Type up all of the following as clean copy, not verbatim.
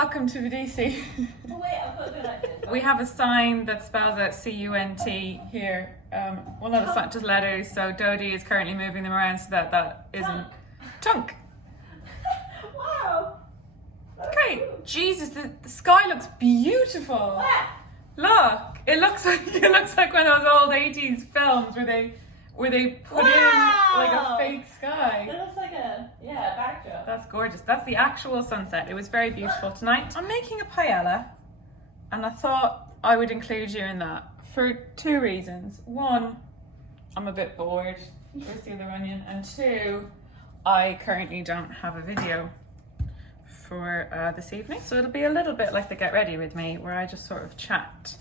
welcome to VEDISI. Oh wait, I've got a good idea. We have a sign that spells out C-U-N-T here. Well, not a sign, just letters. So Dodie is currently moving them around so that isn't... Tunk. Wow. Okay, Cool. Jesus, the sky looks beautiful. Where? Look, it looks like one of those old 80s films where they put in like a fake sky. That looks like a backdrop. That's gorgeous. That's the actual sunset. It was very beautiful tonight. I'm making a paella, and I thought I would include you in that for two reasons. One, I'm a bit bored. Where's the other onion? And two, I currently don't have a video for this evening, so it'll be a little bit like the Get Ready With Me, where I just sort of chat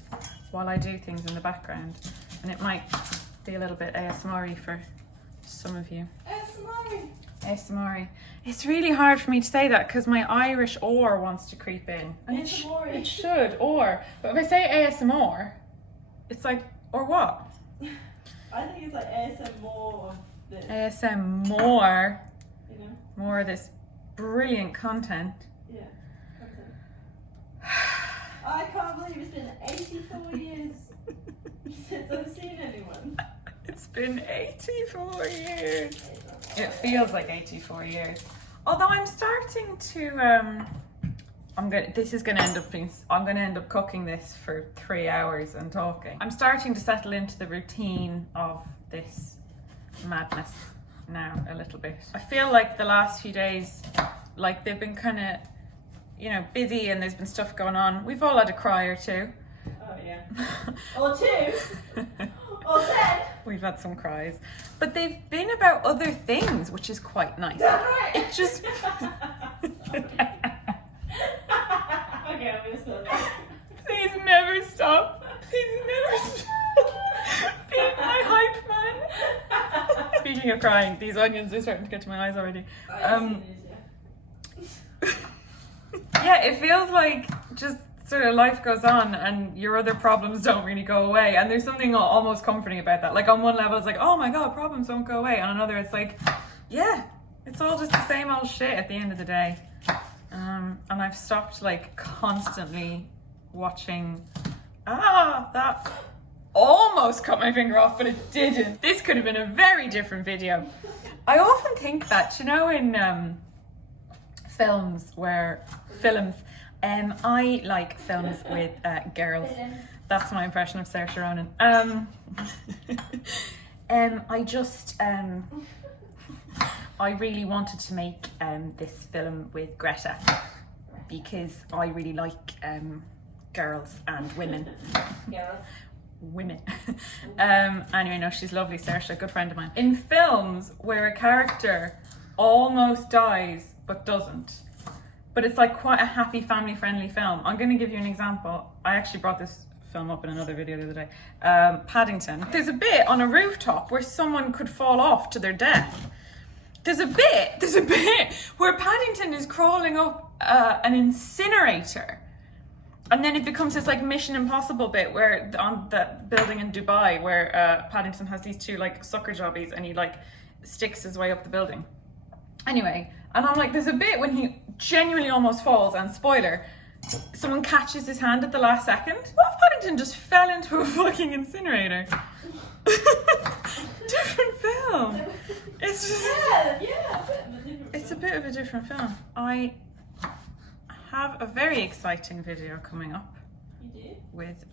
while I do things in the background, and it might be a little bit ASMR-y for some of you. ASMR-y. It's really hard for me to say that because my Irish or wants to creep in. And it should, or. But if I say ASMR, it's like, or what? I think it's like ASM more of this. ASM more. You know? More of this brilliant content. Yeah. I can't believe it's been 84 years since I've seen anyone. It's been 84 years. It feels like 84 years. Although I'm starting to I'm gonna end up cooking this for 3 hours and talking. I'm starting to settle into the routine of this madness now a little bit. I feel like the last few days, like they've been kind of, you know, busy and there's been stuff going on. We've all had a cry or two. Oh yeah. Or two. Or 10. We've had some cries, but they've been about other things, which is quite nice. Is that right? It just... Okay, I'm gonna stop that. Please never stop. Please never stop being my hype man. Speaking of crying, these onions are starting to get to my eyes already. Yeah, it feels like just sort of life goes on and your other problems don't really go away, and there's something almost comforting about that. Like on one level it's like, oh my god, problems don't go away. On another it's like, yeah, it's all just the same old shit at the end of the day. And I've stopped like constantly watching that almost cut my finger off, but it didn't. This could have been a very different video. I often think that, you know, in films, I like films with girls. That's my impression of Saoirse Ronan. I really wanted to make this film with Greta because I really like girls and women. Girls. Women. Anyway, no, she's lovely, Saoirse, a good friend of mine. In films where a character almost dies but doesn't, but it's like quite a happy, family-friendly film. I'm going to give you an example. I actually brought this film up in another video the other day. Paddington. There's a bit on a rooftop where someone could fall off to their death. There's a bit where Paddington is crawling up an incinerator. And then it becomes this like Mission Impossible bit where on that building in Dubai where Paddington has these two like sucker jobbies and he like sticks his way up the building. Anyway, and I'm like, there's a bit when he genuinely almost falls, and spoiler, someone catches his hand at the last second. What if Paddington just fell into a fucking incinerator? Different film. It's just... It's a bit of a different film. I have a very exciting video coming up. You do? With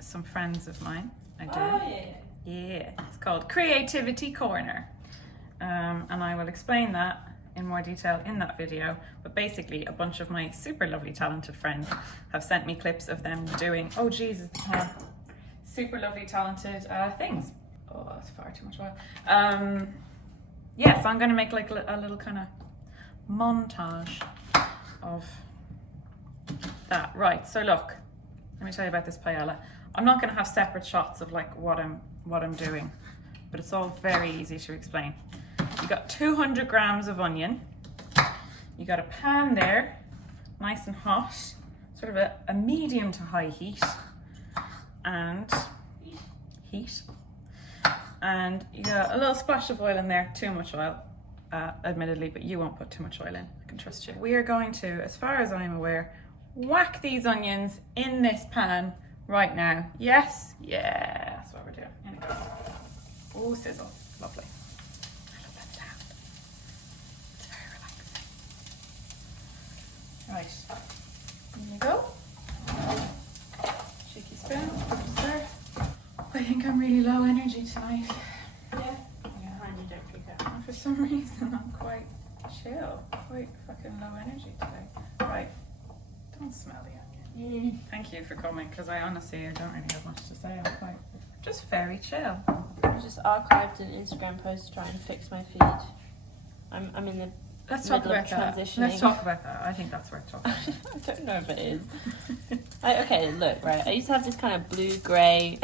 some friends of mine. I do. Oh yeah. Yeah, it's called Creativity Corner. And I will explain that in more detail in that video. But basically, a bunch of my super lovely, talented friends have sent me clips of them doing, oh Jesus, super lovely, talented things. Oh, that's far too much oil. Yeah, so I'm going to make like a little kind of montage of that. Right, so look, let me tell you about this paella. I'm not going to have separate shots of like what I'm doing, but it's all very easy to explain. You got 200 grams of onion. You got a pan there, nice and hot, sort of a medium to high heat, and you got a little splash of oil in there. Too much oil, admittedly, but you won't put too much oil in. I can trust you. We are going to, as far as I'm aware, whack these onions in this pan right now. Yes? Yeah, that's what we're doing. In it goes. Oh, sizzle. Lovely. I love that sound. It's very relaxing. Right. There you go. Shaky spoon. Stir. I think I'm really low energy tonight. Yeah. Don't freak out. For some reason, I'm quite chill. Quite fucking low energy today. Right. Don't smell the onion. Thank you for coming, because I honestly, I don't really have much to say. I'm quite just very chill. I just archived an Instagram post to try and fix my feed. I'm in the Let's talk middle about of that. transitioning. Let's talk about that. I think that's worth talking about. I don't know if it is. Okay, look, right. I used to have this kind of blue-grey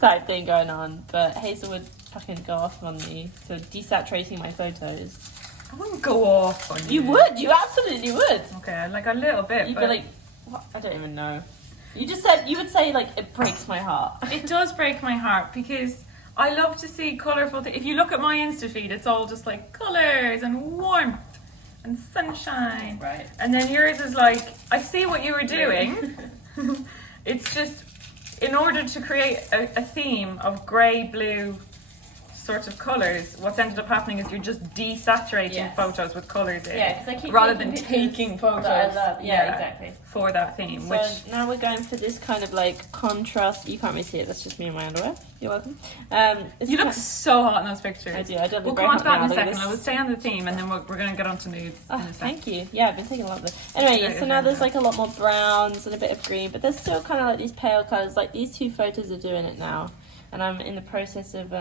type thing going on, but Hazel would fucking go off on me for desaturating my photos. I wouldn't go off on you. You would. You absolutely would. Okay, like a little bit. You'd but be like, what? I don't even know. You just said, you would say, like, it breaks my heart. It does break my heart because I love to see colourful things. If you look at my Insta feed, it's all just like colours and warmth and sunshine. Right. And then yours is like, I see what you were doing. It's just, in order to create a theme of grey, blue sort of colours, what's ended up happening is you're just desaturating Yes. photos with colours in. Yeah, because I keep rather taking than pictures taking photos. that I love. Yeah, exactly. For that theme, So which now we're going for this kind of like contrast. You can't really see it. That's just me in my underwear. You're welcome. you look so hot in those pictures. I do. I don't We'll look come very on to hot that in a now. Look at second. this. I will stay on the theme, and then we're going to get on to nudes. Oh, in a thank second. you. Yeah, I've been taking a lot of it. Anyway, yeah, so now there's like a lot more browns and a bit of green, but there's still kind of like these pale colours. Like these two photos are doing it now, and I'm in the process of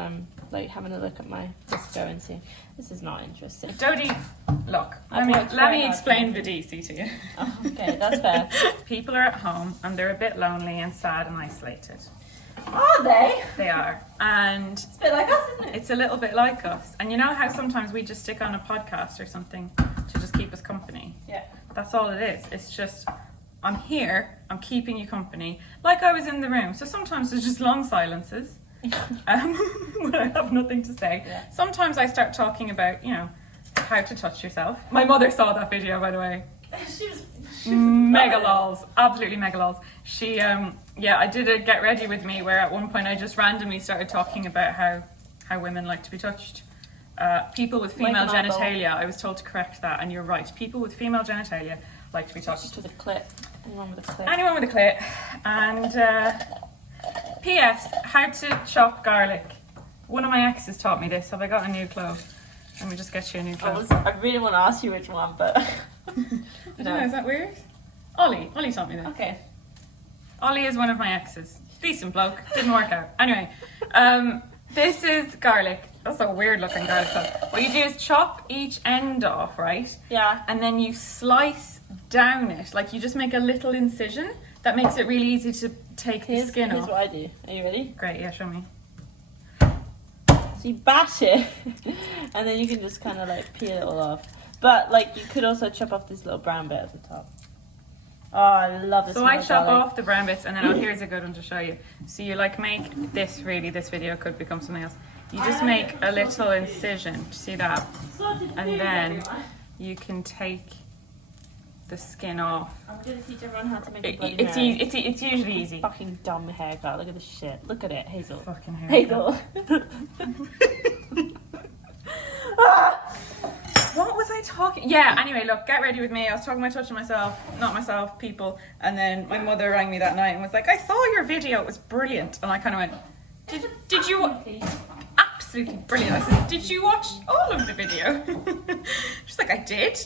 like having a look at my disco and see. This is not interesting. Dodie, look, I've worked let very me hard explain for VEDISI to you. Oh, okay, that's fair. People are at home and they're a bit lonely and sad and isolated. Are they? They are. And It's a bit like us, isn't it? it's a little bit like us. And you know how sometimes we just stick on a podcast or something to just keep us company? Yeah. That's all it is. It's just, I'm here, I'm keeping you company. Like I was in the room. So sometimes there's just long silences. When I have nothing to say. Yeah. Sometimes I start talking about, you know, how to touch yourself. My mother saw that video, by the way. She was Mega lols, absolutely mega lols. She, yeah, I did a get ready with me where at one point I just randomly started talking about how women like to be touched. People with female Like an eyeball. genitalia, I was told to correct that, and you're right. People with female genitalia like to be touched. just with a clip. Anyone with a clip. Anyone with a clit. And P.S. How to chop garlic. One of my exes taught me this. Have I got a new clove? Let me just get you a new clove. I really want to ask you which one, but I don't know, is that weird? Ollie taught me this. okay. Ollie is one of my exes. Decent bloke. Didn't work out. Anyway, this is garlic. That's a weird looking garlic clove. What you do is chop each end off, right? Yeah. And then you slice down it. Like you just make a little incision. That makes it really easy to take the skin Here's off. what I do. Are you ready? Great, yeah, show me. So you bash it, and then you can just kind of like peel it all off. But like you could also chop off this little brown bit at the top. Oh, I love this. So I chop off the brown bits and then here's a good one to show you. So you like make this this video could become something else. You just make a little incision, see that? And then you can take the skin off. I'm gonna teach everyone how to make a bloody It's Mary. it's usually easy. Fucking dumb haircut. Look at this shit. Look at it, Hazel. Fucking hair. Hazel. What was I talking? Yeah, anyway, look, get ready with me. I was talking about touching myself, not myself, people. And then my mother rang me that night and was like, I saw your video, it was brilliant. And I kind of went, did you, absolutely brilliant. I said, did you watch all of the video? She's like, I did.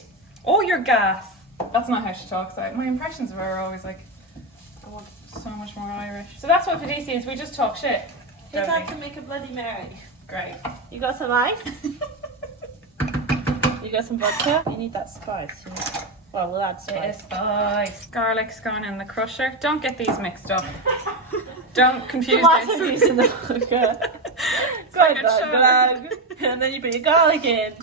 All your gas. That's not how she talks. My impressions of her are always like, I want so much more Irish. So that's what VEDISI is, we just talk shit. Here's don't how we? to make a bloody Mary. Great. You got some ice? You got some vodka? You need that spice. You know? Well, we'll add spice. Spice. Garlic's gone in the crusher. Don't get these mixed up. Don't confuse Tomato this. juice in the vodka. like Good a dog, dog. And then you put your garlic in.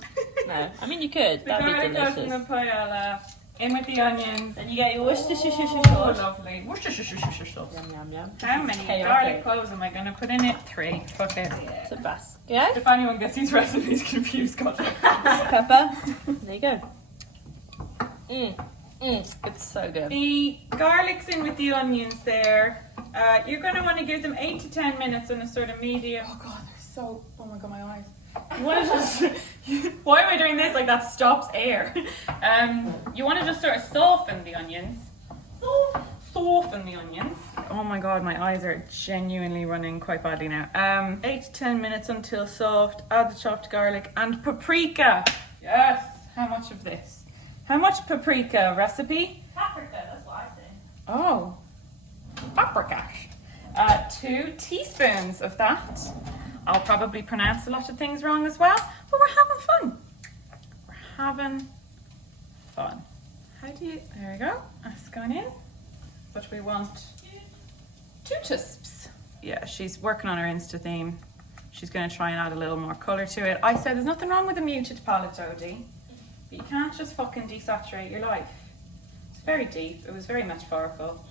No, I mean you could. The That'd be garlic goes in the delicious. paella. In with the onions. Then you get your Worcestershire Oh, sauce. lovely. Worcestershire sauce. Yum yum yum. How many garlic cloves am I going to put in it? 3. Fuck it. Tabasco. Yeah? If anyone gets these recipes confused, God. Pepper. There you go. It's so good. The garlic's in with the onions there. You're going to want to give them 8 to 10 minutes on a sort of medium. Oh god, they're so... Oh my god, my eyes. You want to just... Why am I doing this? Like that stops air. You want to just sort of soften the onions. Soften the onions. Oh my god, my eyes are genuinely running quite badly now. 8 to 10 minutes until soft. Add the chopped garlic and paprika. Yes. How much of this? How much paprika? Recipe? Paprika, that's what I say. Oh. Paprika. 2 teaspoons of that. I'll probably pronounce a lot of things wrong as well, but we're having fun. We're having fun. How do you... There we go. That's going in. But we want 2 tusps. Yeah, she's working on her Insta theme. She's going to try and add a little more colour to it. I said there's nothing wrong with a muted palette, Dodie. But you can't just fucking desaturate your life. It's very deep. It was very metaphorical.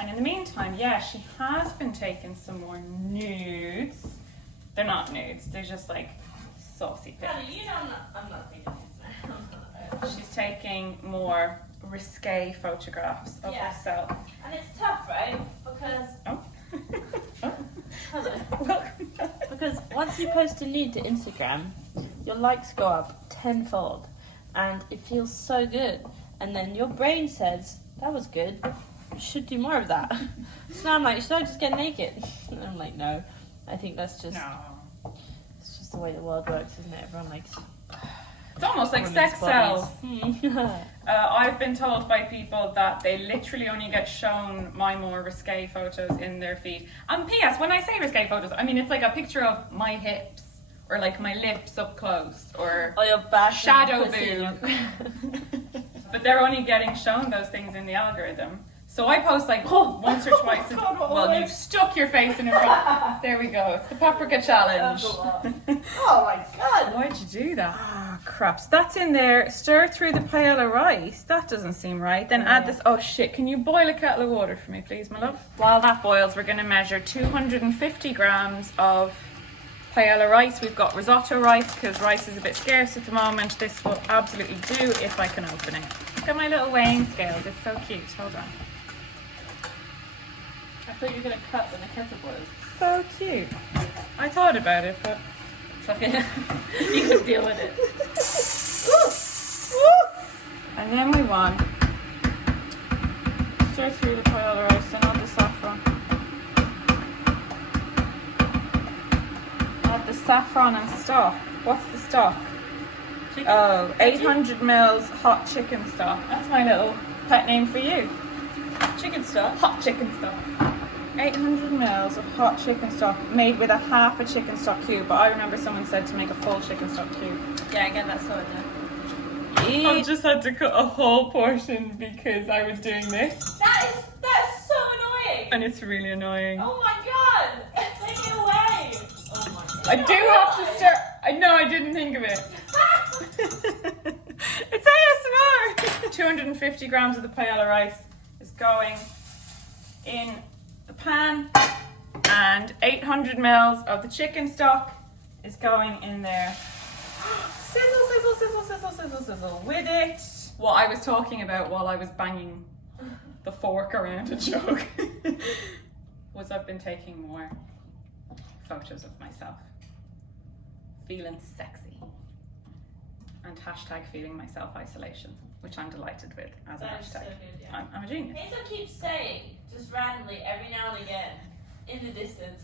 And in the meantime, yeah, she has been taking some more nudes. They're not nudes. They're just like saucy pics. You know I'm not thinking this. She's taking more risque photographs of herself. And it's tough, right? Because... Because once you post a nude to Instagram, your likes go up tenfold. And it feels so good. And then your brain says, that was good. You should do more of that. So now I'm like, should I just get naked? And I'm like, no. I think that's just... No. It's just the way the world works, isn't it? Everyone likes... It's almost like sex sells. I've been told by people that they literally only get shown my more risque photos in their feed. And P.S. when I say risque photos, I mean it's like a picture of my hips or like my lips up close or your back shadow boob. But they're only getting shown those things in the algorithm. So I post like once or twice. Well, you've stuck your face in it. There we go. It's the paprika challenge. Oh my god. Why'd you do that? Ah, craps. That's in there. Stir through the paella rice. That doesn't seem right. Then add this. Oh shit. Can you boil a kettle of water for me, please, my love? While that boils, we're going to measure 250 grams of paella rice. We've got risotto rice because rice is a bit scarce at the moment. This will absolutely do if I can open it. Look at my little weighing scales. It's so cute. Hold on. I thought you were going to cut when the kettle boils. So cute. I thought about it, but fuck it. You can deal with it. And then we want stir through the paella rice and add the saffron. Add the saffron and stock. What's the stock? Chicken? Oh, 800 mils hot chicken stock. That's my little pet name for you. Chicken stock? Hot chicken stock. 800 mils of hot chicken stock made with a half a chicken stock cube, but I remember someone said to make a full chicken stock cube. Yeah, I get that sorted now. I just had to cut a whole portion because I was doing this. That's so annoying. And it's really annoying. Oh my god! Take it away! Oh my god. I do have to stir. I know, I didn't think of it. It's ASMR! 250 grams of the paella rice is going in the pan, and 800 mils of the chicken stock is going in there. Sizzle, sizzle, sizzle, sizzle, sizzle, sizzle with it. What I was talking about while I was banging the fork around a jug was I've been taking more photos of myself feeling sexy and hashtag feeling myself isolation, which I'm delighted with as a hashtag. So good, yeah. I'm a genius. Hazel keeps saying, just randomly, every now and again, in the distance,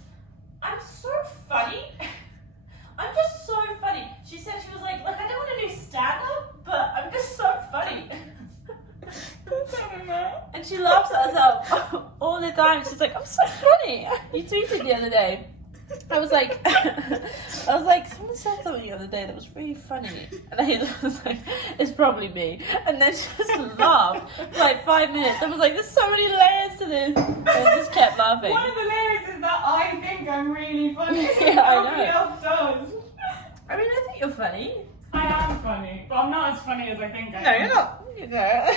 I'm so funny. I'm just so funny. She said, she was like, look, I don't want to do stand-up, but I'm just so funny. And she laughs at herself all the time. She's like, I'm so funny. You tweeted the other day. I was like, someone said something the other day that was really funny. And I was like, it's probably me. And then she just laughed for like 5 minutes. I was like, there's so many layers to this. And I just kept laughing. One of the layers is that I think I'm really funny. Yeah, I know. Nobody else does. I mean, I think you're funny. I am funny, but I'm not as funny as I think I am. No, you're not. You know.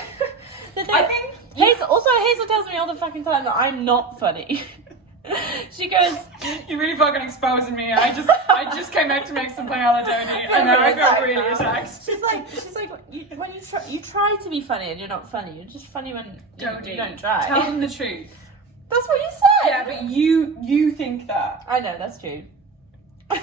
I think Hazel tells me all the fucking time that I'm not funny. She goes, You're really fucking exposing me. I just came out to make some paella, Dodie, and now I feel really attacked. She's like, when you try to be funny and you're not funny. You're just funny when you don't try. Tell them the truth. That's what you said. Yeah, but you think that. I know, that's true.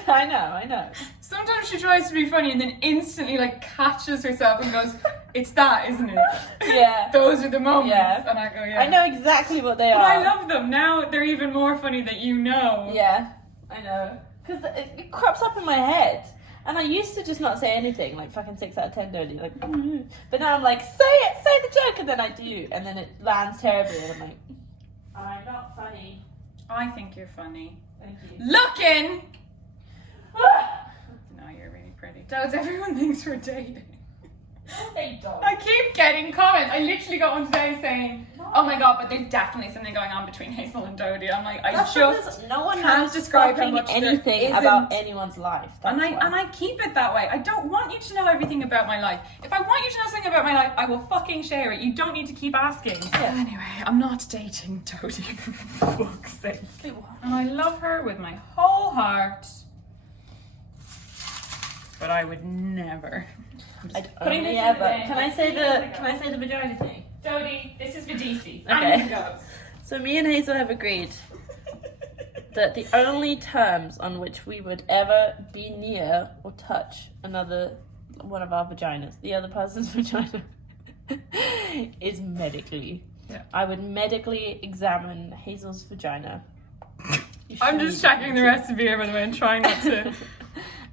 I know. Sometimes she tries to be funny and then instantly like catches herself and goes, "It's that, isn't it?" Yeah. Those are the moments. Yeah. And I go, "Yeah." I know exactly what they But are. I love them. Now they're even more funny that you know. Yeah, I know. Because it crops up in my head. And I used to just not say anything, like fucking 6 out of 10 dirty, like, but now I'm like, say the joke, and then I do, and then it lands terribly, and I'm like, I'm not funny. I think you're funny. Thank you. Looking! No, you're really pretty. Does everyone thinks we're dating? No, they don't. I keep getting comments. I literally got one today saying, "Oh my god, but there's definitely something going on between Hazel and Dodie." I'm like, That's because no one can't knows describe how fucking much there anything isn't. about anyone's life. And I keep it that way. I don't want you to know everything about my life. If I want you to know something about my life, I will fucking share it. You don't need to keep asking. Yeah. Anyway, I'm not dating Dodie, for fuck's sake. And I love her with my whole heart. But I would never. Putting this ever. Can I say the vagina thing? Dodie, this is VEDISI. Okay. And goes. So me and Hazel have agreed that the only terms on which we would ever be near or touch one of our vaginas, the other person's vagina, is medically. Yeah. I would medically examine Hazel's vagina. I'm just checking the recipe here, by the way, and trying not to.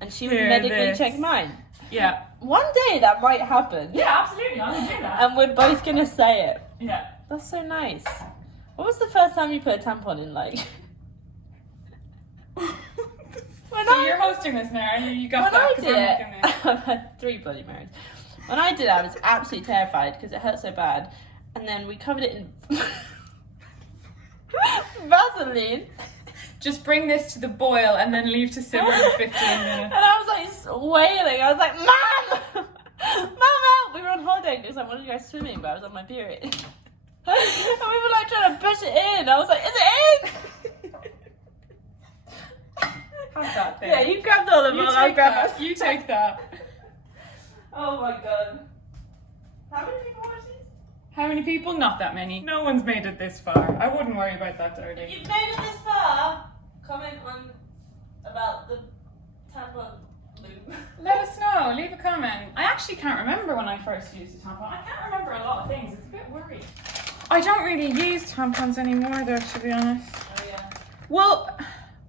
And she would medically check mine. Yeah. One day that might happen. Yeah, absolutely. I'm gonna do that. And we're both gonna say it. Yeah. That's so nice. What was the first time you put a tampon in, like? You're hosting this now, and you got that because I'm making this. I've had 3 bloody marriages. When I did it, I was absolutely terrified because it hurt so bad. And then we covered it in Vaseline. Just bring this to the boil and then leave to simmer for 15 minutes. And I was like wailing. I was like, "Mom! Mom, help!" We were on holiday because I wanted to go swimming, but I was on my period. And we were like trying to push it in. I was like, "Is it in?" Have that thing. Yeah, you grabbed all of them. I'll grab that. You take that. Oh my god. How many people watch these? How many people? Not that many. No one's made it this far. I wouldn't worry about that, Dodie. If you've made it this far, comment on about the tampon loop. Let us know. Leave a comment. I actually can't remember when I first used a tampon. I can't remember a lot of things. It's a bit worrying. I don't really use tampons anymore, though, to be honest. Oh yeah. Well,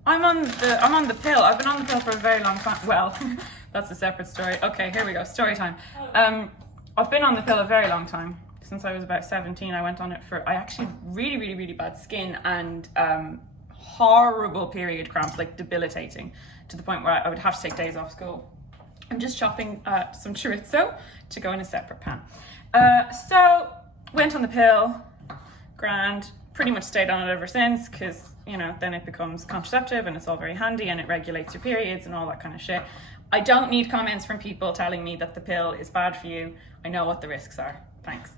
I'm on the pill. I've been on the pill for a very long time. Well, that's a separate story. Okay, here we go. Story time. I've been on the pill a very long time. Since I was about 17, I went on it I actually had really, really, really bad skin and horrible period cramps, like debilitating, to the point where I would have to take days off school. I'm just chopping some chorizo to go in a separate pan. So, went on the pill, grand, pretty much stayed on it ever since, because, you know, then it becomes contraceptive and it's all very handy and it regulates your periods and all that kind of shit. I don't need comments from people telling me that the pill is bad for you. I know what the risks are. Thanks.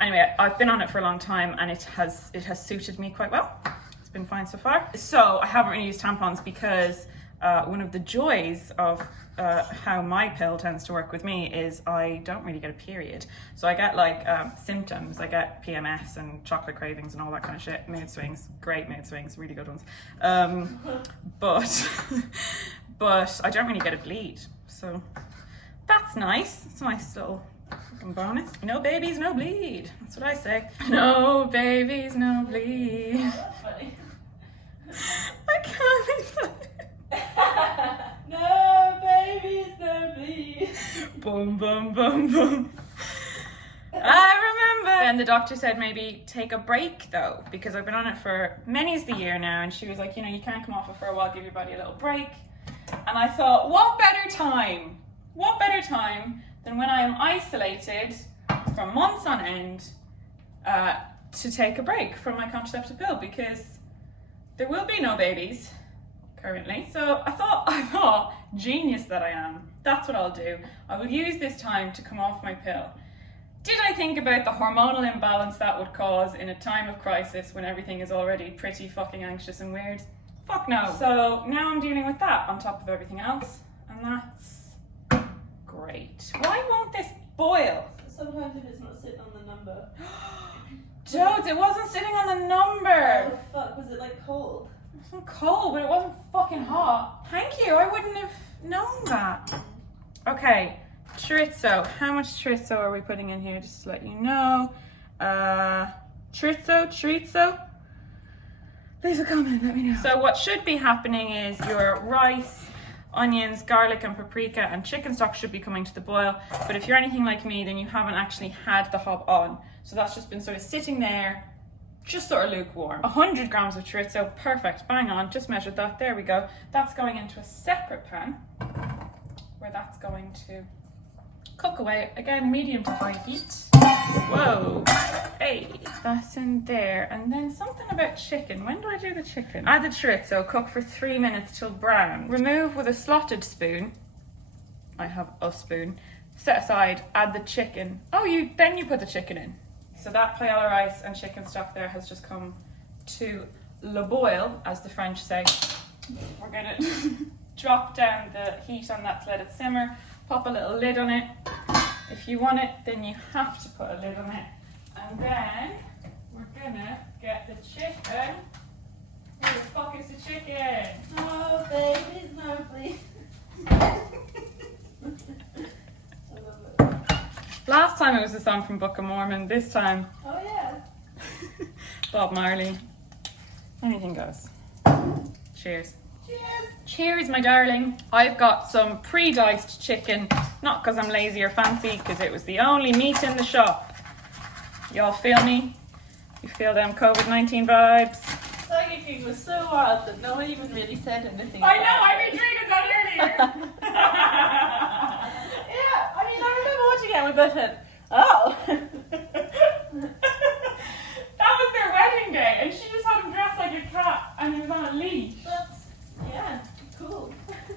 Anyway, I've been on it for a long time and it has suited me quite well. It's been fine so far. So I haven't really used tampons because one of the joys of how my pill tends to work with me is I don't really get a period. So I get like symptoms. I get PMS and chocolate cravings and all that kind of shit. Mood swings, great mood swings, really good ones. But I don't really get a bleed. So that's nice. It's a nice little bonus. No babies, no bleed. That's what I say. No babies, no bleed. Oh, that's funny. I can't. No babies, no bleed. Boom, boom, boom, boom. I remember. And the doctor said maybe take a break though, because I've been on it for many's the year now, and she was like, you know, you can't come off it for a while, give your body a little break. And I thought, what better time than when I am isolated for months on end to take a break from my contraceptive pill, because there will be no babies currently. So I thought, genius that I am, that's what I'll do. I will use this time to come off my pill. Did I think about the hormonal imbalance that would cause in a time of crisis when everything is already pretty fucking anxious and weird? Fuck no. So now I'm dealing with that on top of everything else, and that's great. Why won't this boil? Sometimes if it's not sitting on the number. Jodes, it wasn't sitting on the number. Oh fuck, was it like cold? It wasn't cold, but it wasn't fucking hot. Thank you, I wouldn't have known that. Okay, chorizo. How much chorizo are we putting in here, just to let you know? Chorizo? Leave a comment, let me know. So what should be happening is your rice, onions, garlic and paprika and chicken stock should be coming to the boil. But if you're anything like me, then you haven't actually had the hob on. So that's just been sort of sitting there, just sort of lukewarm. 100 grams of chorizo, perfect, bang on, just measured that, there we go. That's going into a separate pan where that's going to cook away, again, medium to high heat. Whoa, hey, that's in there. And then something about chicken. When do I do the chicken? Add the chorizo, cook for 3 minutes till brown. Remove with a slotted spoon. I have a spoon. Set aside, add the chicken. Oh, then you put the chicken in. So that paella rice and chicken stock there has just come to le boil, as the French say. We're gonna drop down the heat on that to let it simmer. Pop a little lid on it. If you want it, then you have to put a lid on it. And then we're gonna get the chicken. Where the fuck is the chicken? Oh, babies, no, please. Last time it was a song from Book of Mormon. This time, Oh yeah. Bob Marley. Anything goes. Cheers. Cheers. Cheers, my darling. I've got some pre-diced chicken, not because I'm lazy or fancy, because it was the only meat in the shop. Y'all feel me? You feel them COVID-19 vibes? Tiger King was so wild that no one even really said anything. I know, I retweeted that earlier. Yeah, I mean, I remember watching it and we both went, oh. That was their wedding day, and she just had him dressed like a cat, and he was on a leash. That's, yeah, cool.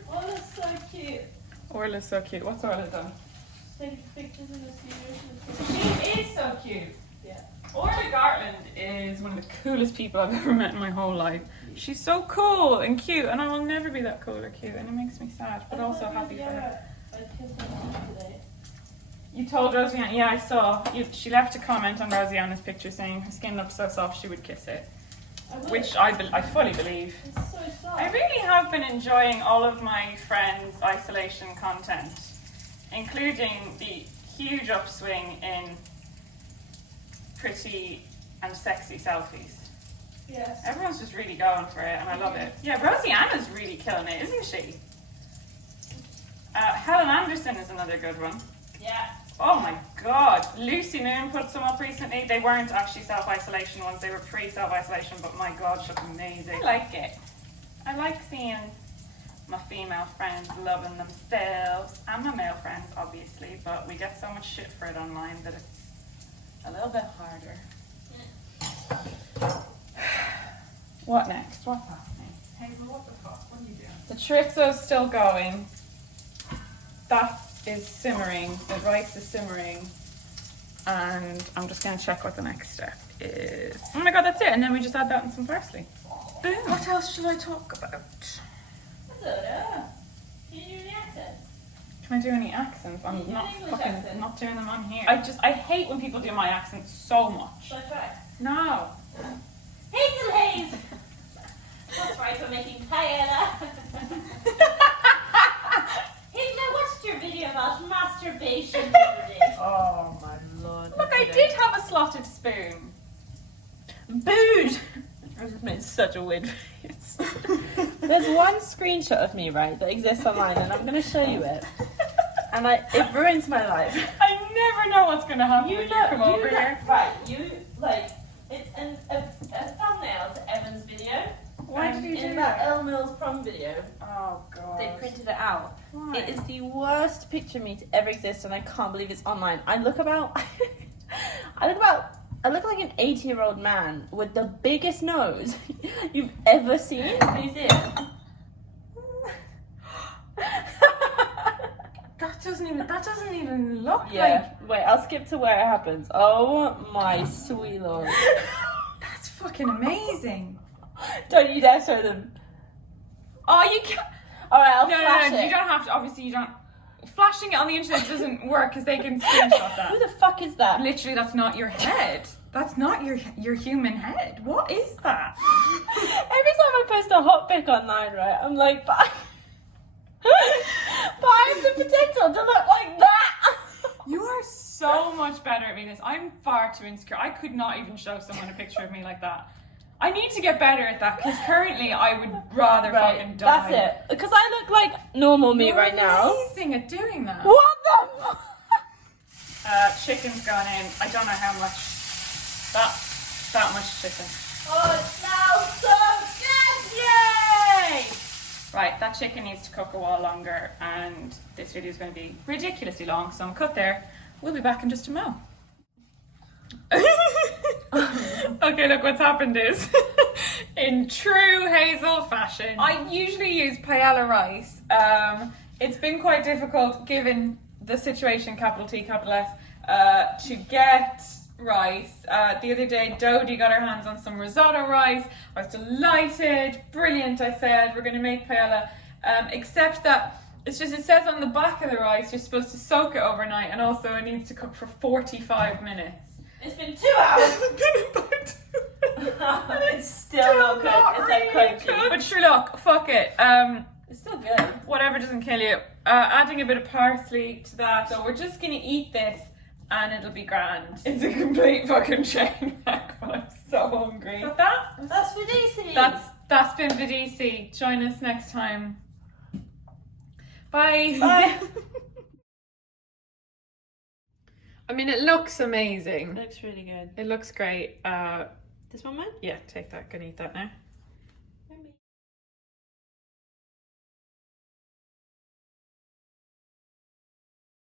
Orla's so cute. Orla's so cute. What's Orla done? Taking pictures in the studio. She is so cute. Yeah. Orla Gartland is one of the coolest people I've ever met in my whole life. She's so cool and cute, and I will never be that cool or cute, and it makes me sad, but also happy for her. I kissed her today. You told Roseanne, yeah, I saw. She left a comment on Roseanne's picture saying her skin looked so soft she would kiss it, which I fully believe. It's so soft. I really have been enjoying all of my friends' isolation content, including the huge upswing in pretty and sexy selfies. Yes. Everyone's just really going for it, and I love it. Yeah, Roseanne's really killing it, isn't she? Helen Anderson is another good one. Yeah. Oh my god. Lucy Moon put some up recently. They weren't actually self-isolation ones, they were pre-self-isolation, but my god, she looked amazing. I like it. I like seeing my female friends loving themselves, and my male friends obviously, but we get so much shit for it online that it's a little bit harder. What next? What's happening? Hazel, what the fuck? What are you doing? The chorizo's still going. That is simmering. The rice is simmering. And I'm just going to check what the next step is. Oh my god, that's it. And then we just add that and some parsley. Boom. What else should I talk about? I don't know. Can you do any accents? Can I do any accents? I'm Can you not do English fucking accent? not doing them on here. I hate when people do my accent so much. Shall I try? No. Hazel Hayes! That's right, we're making paella. Hazel, I watched your video about masturbation the other day. Oh my lord. Look, I did have a slotted spoon. Booed! I just made such a weird face. There's one screenshot of me, right, that exists online, and I'm going to show you it. And it ruins my life. I never know what's going to happen when you come over here. Right, it's a thumbnail to Evan's video. Why did you do In that? that Elle Mills prom video, Oh god. they printed it out. Why? It is the worst picture of me to ever exist, and I can't believe it's online. I look like an 80-year-old man with the biggest nose you've ever seen. Can you see it? That doesn't even look look Yeah. Wait, I'll skip to where it happens. Oh my sweet lord. That's fucking amazing. Don't you dare show them. Oh, you can't. Alright, I'll No, flash no, it. you don't have to. Obviously, you don't. Flashing it on the internet doesn't work because they can screenshot Who that. the fuck is that? Literally, that's not your head. That's not your human head. What is that? Every time I post a hot pic online, right, I'm like, but I have the potential to look like that. You are so much better at me than this. I'm far too insecure. I could not even show someone a picture of me like that. I need to get better at that because currently I would rather fucking die. That's it. Because I look like normal me right now. Amazing at doing that. What the fuck? Chicken's gone in. I don't know how much. That much chicken. Oh, it smells so good! Yay! Right, that chicken needs to cook a while longer, and this video is going to be ridiculously long, so I'm cut there. We'll be back in just a moment. Okay, look, what's happened is, in true Hazel fashion, I usually use paella rice. It's been quite difficult, given the situation, capital T, capital S, to get rice. The other day, Dodie got her hands on some risotto rice. I was delighted, brilliant, I said, we're going to make paella, except that it says on the back of the rice, you're supposed to soak it overnight, and also it needs to cook for 45 minutes. It's been 2 hours. It's still not cooked. It's like crunchy. But sure, look, fuck it. It's still good. Whatever doesn't kill you. Adding a bit of parsley to that. So we're just gonna eat this, and it'll be grand. It's a complete fucking train wreck, but I'm so hungry. Is that? That's VEDISI. That's been VEDISI. Join us next time. Bye. Bye. I mean, it looks amazing. Looks really good. It looks great. This one, mine? Yeah, take that. Gonna eat that now.